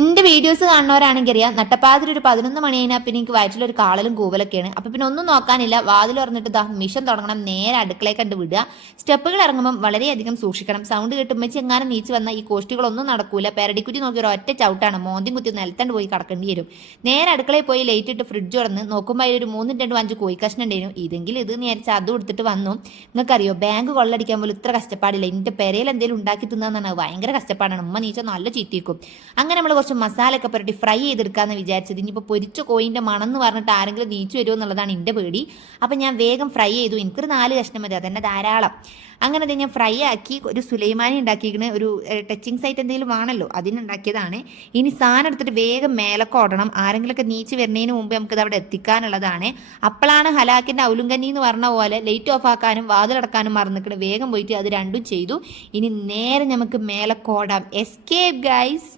എന്റെ വീഡിയോസ് കാണുന്നവരാണെങ്കിൽ അറിയാം, നട്ടപ്പാതിരി ഒരു 11 മണി കഴിഞ്ഞാൽ പിന്നെ എനിക്ക് വയറ്റിലൊരു കാളലും കൂവലൊക്കെയാണ്. അപ്പൊ പിന്നെ ഒന്നും നോക്കാനില്ല, വാതിൽ തുറന്നിട്ട് ദാ മിഷൻ തുടങ്ങണം, നേരെ അടുക്കളയെ കണ്ട് വിടുക. സ്റ്റെപ്പുകൾ ഇറങ്ങുമ്പോൾ വളരെയധികം സൂക്ഷിക്കണം. സൗണ്ട് കിട്ടുമ്പോൾ എങ്ങാനും നീച്ച് വന്ന ഈ കോഷ്ടികളൊന്നും നടക്കൂല. പെരടിക്കുറ്റി നോക്കി ഒരു ഒറ്റ ചവിട്ടാണ്, മോന്തി കുത്തി നിലത്തണ്ട് പോയി കിടക്കേണ്ടി വരും. നേരെ അടുക്കളയിൽ പോയി ലൈറ്റ് ഇട്ട് ഫ്രിഡ്ജ് തുറന്ന് നോക്കുമ്പോൾ അതിൽ ഒരു 3 2 5 കോഴി കഷ്ണം ഉണ്ടായിരുന്നു. ഇതെങ്കിലും ഇത് നേരിച്ച് അതും എടുത്തിട്ട് വന്നു. നിങ്ങൾക്കറിയോ, ബാങ്ക് കൊള്ളടിക്കാൻ പോലും ഇത്ര കഷ്ടപ്പാടില്ല. എന്റെ പെരയിൽ എന്തെങ്കിലും ഉണ്ടാക്കി തിന്നാന്നാണ് ഭയങ്കര കഷ്ടപ്പാടാണ്. ഉമ്മ നീച്ച നല്ല ചീറ്റിക്കും. അങ്ങനെ നമ്മൾ കുറച്ച് മസാലയൊക്കെ പുരട്ടി ഫ്രൈ ചെയ്തെടുക്കാമെന്ന് വിചാരിച്ചത്. ഇനിയിപ്പോൾ പൊരിച്ച കോയിൻ്റെ മണം എന്ന് പറഞ്ഞിട്ട് ആരെങ്കിലും നീച്ചു വരുമോ എന്നുള്ളതാണ് എൻ്റെ പേടി. അപ്പം ഞാൻ വേഗം ഫ്രൈ ചെയ്തു. എനിക്കൊരു 4 കഷ്ണം മതി, അതന്നെ ധാരാളം. അങ്ങനെ അത് ഞാൻ ഫ്രൈ ആക്കി ഒരു സുലൈമാനി ഉണ്ടാക്കിയിരിക്കുന്ന ഒരു ടച്ചിങ് സൈറ്റ് എന്തെങ്കിലും ആണല്ലോ, അതിനുണ്ടാക്കിയതാണ്. ഇനി സാധനം എടുത്തിട്ട് വേഗം മേലൊക്കെ ഓടണം. ആരെങ്കിലുമൊക്കെ നീച്ച് വരുന്നതിന് മുമ്പ് നമുക്കിത് അവിടെ എത്തിക്കാനുള്ളതാണ്. അപ്പോഴാണ് ഹലാക്കിൻ്റെ ഔലുങ്കഞ്ഞി എന്ന് പറഞ്ഞ പോലെ ലൈറ്റ് ഓഫ് ആക്കാനും വാതിലടക്കാനും മറന്നിട്ട് വേഗം പോയിട്ട് അത് രണ്ടും ചെയ്തു. ഇനി നേരെ നമുക്ക് മേലൊക്കെ ഓടാം. Escape guys.